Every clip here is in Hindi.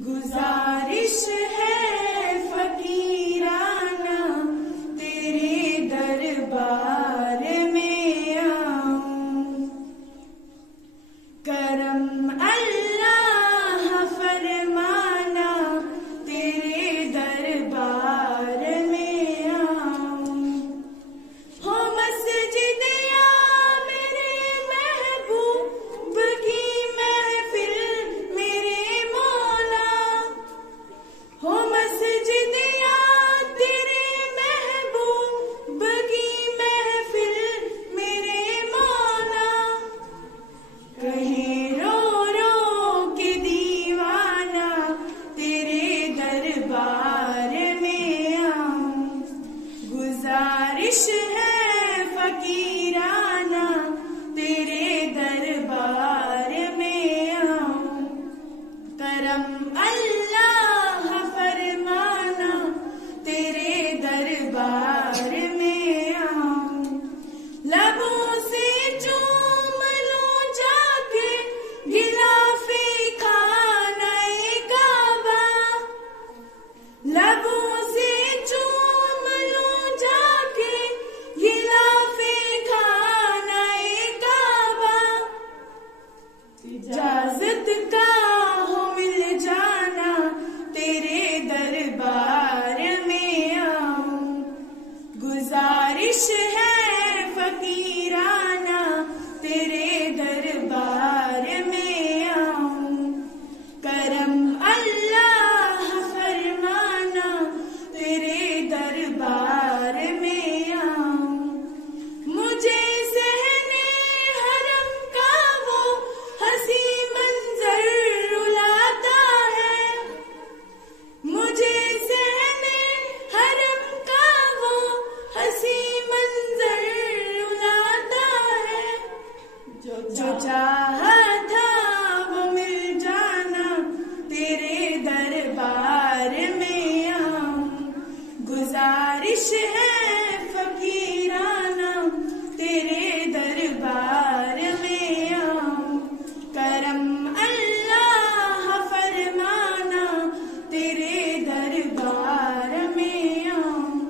गुजारिश है फकीराना तेरे दरबार में आऊं, करम अल्लाह फरमाना तेरे दरबार में आऊं। हो मस्जिद या मेरे महबूब की महफिल मेरे मौला, हो मस्जिद या तेरे महबूब की महफिल मेरे मौला। कहीं रो रो के दीवाना तेरे दरबार में आऊं, गुजारिश है फकीराना तेरे दरबार में आऊं, करम अल्लाह फरमाना तेरे दरबार में आऊं। लबों से चूम लूं जाके गिलाफे खानाए काबा, लबों से चूम लूं जाके गिलाफे खानाए काबा। इजाजत का हो मिल जाना तेरे दरबार में आऊं, गुजारिश है फकीराना तेरे दरबार में आऊं, करम अल्लाह फरमाना तेरे दरबार में आऊं। मुझे सहने हरम का वो हंसी मंजर रुलाता है, मुझे सहने हरम का वो हंसी मंजर रुलाता है। जो चाहा था वो मिल जाना तेरे दरबार में आऊं, गुजारिश है फकीराना तेरे दरबार में आऊं, करम अल्लाह फरमाना तेरे दरबार में आऊं।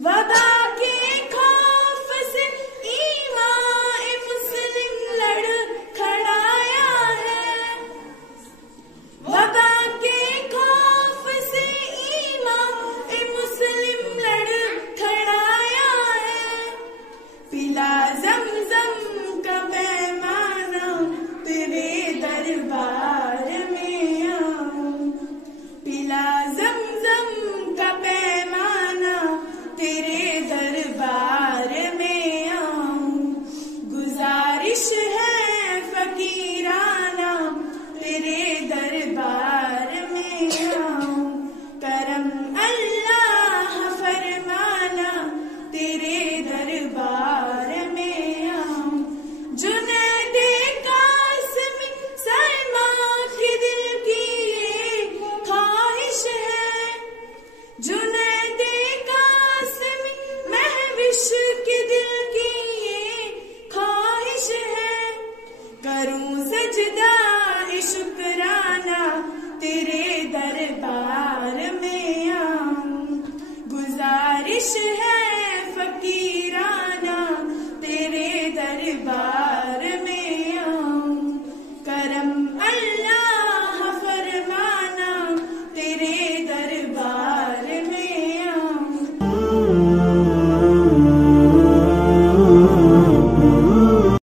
वबा के खौफ से ईमान मुस्लिम लड़ खड़ाया है, वबा के खौफ से ईमान मुस्लिम लड़ खड़ाया है। पिला ज़मज़म का पैमाना तेरे दरबार में आऊं, पिला ज़मज़म का पैमाना तेरे दरबार में आऊं, गुजारिश है फकीराना तेरे दरबार में आऊं, करम अल्लाह फरमाना तेरे दरबार में आऊं। जुनैदे कासिमी सलमा के दिल की ये ख्वाहिश है, जुनैदे कासिमी महविश के दिल की ये ख्वाहिश है। करूं सजदा शुक्राना तेरे दरबार में आऊं, गुजारिश है फकीराना तेरे दरबार